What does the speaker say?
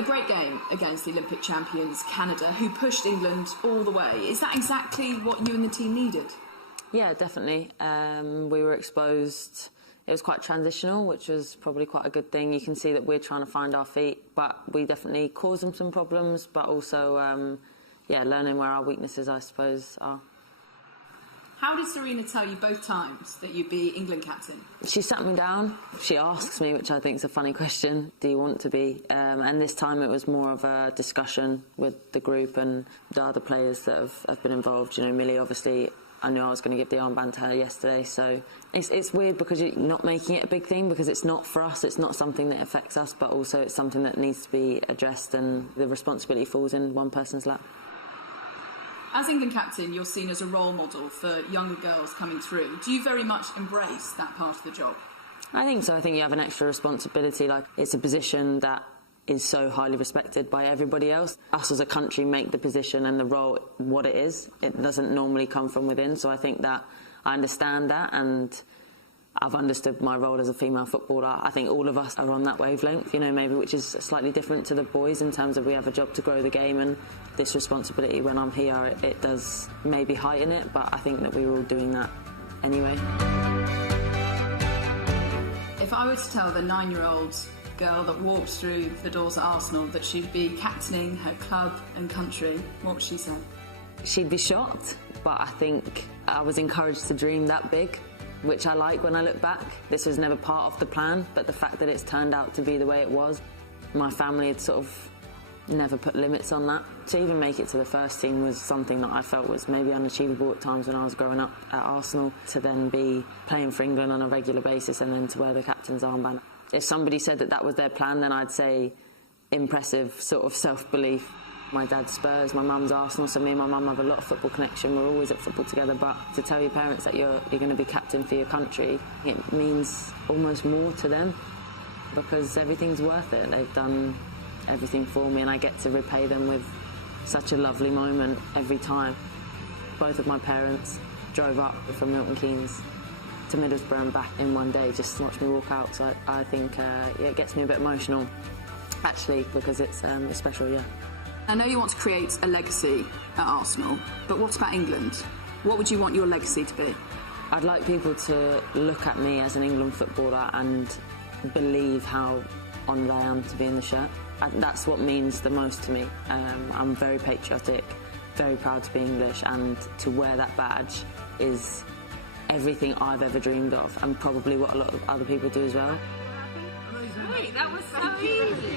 A great game against the Olympic champions, Canada, who pushed England all the way. Is that exactly what you and the team needed? Yeah, definitely. We were exposed. It was quite transitional, which was probably quite a good thing. You can see that we're trying to find our feet, but we definitely caused them some problems, but also, learning where our weaknesses, I suppose, are. How did Serena tell you both times that you'd be England captain? She sat me down. She asks me, which I think is a funny question, do you want to be? And this time it was more of a discussion with the group and the other players that have been involved. You know, Millie, obviously, I knew I was going to give the armband to her yesterday, so it's weird because you're not making it a big thing, because it's not for us, it's not something that affects us, but also it's something that needs to be addressed, and the responsibility falls in one person's lap. As England captain, you're seen as a role model for younger girls coming through. Do you very much embrace that part of the job? I think so. I think you have an extra responsibility. Like, it's a position that is so highly respected by everybody else. Us as a country make the position and the role what it is. It doesn't normally come from within, so I think that I understand that, and I've understood my role as a female footballer. I think all of us are on that wavelength, you know, maybe, which is slightly different to the boys in terms of we have a job to grow the game, and this responsibility when I'm here, it does maybe heighten it, but I think that we were all doing that anyway. If I were to tell the 9-year-old girl that walked through the doors at Arsenal that she'd be captaining her club and country, what would she say? She'd be shocked, but I think I was encouraged to dream that big, which I like when I look back. This was never part of the plan, but the fact that it's turned out to be the way it was, my family had sort of never put limits on that. To even make it to the first team was something that I felt was maybe unachievable at times when I was growing up at Arsenal. To then be playing for England on a regular basis and then to wear the captain's armband. If somebody said that that was their plan, then I'd say impressive sort of self-belief. My dad's Spurs, my mum's Arsenal, so me and my mum have a lot of football connection. We're always at football together, but to tell your parents that you're going to be captain for your country, it means almost more to them, because everything's worth it. They've done everything for me, and I get to repay them with such a lovely moment every time. Both of my parents drove up from Milton Keynes to Middlesbrough and back in one day just to watch me walk out, so I think it gets me a bit emotional, actually, because it's special, yeah. I know you want to create a legacy at Arsenal, but what about England? What would you want your legacy to be? I'd like people to look at me as an England footballer and believe how honoured I am to be in the shirt. That's what means the most to me. I'm very patriotic, very proud to be English, and to wear that badge is everything I've ever dreamed of, and probably what a lot of other people do as well. Wait, that was so easy.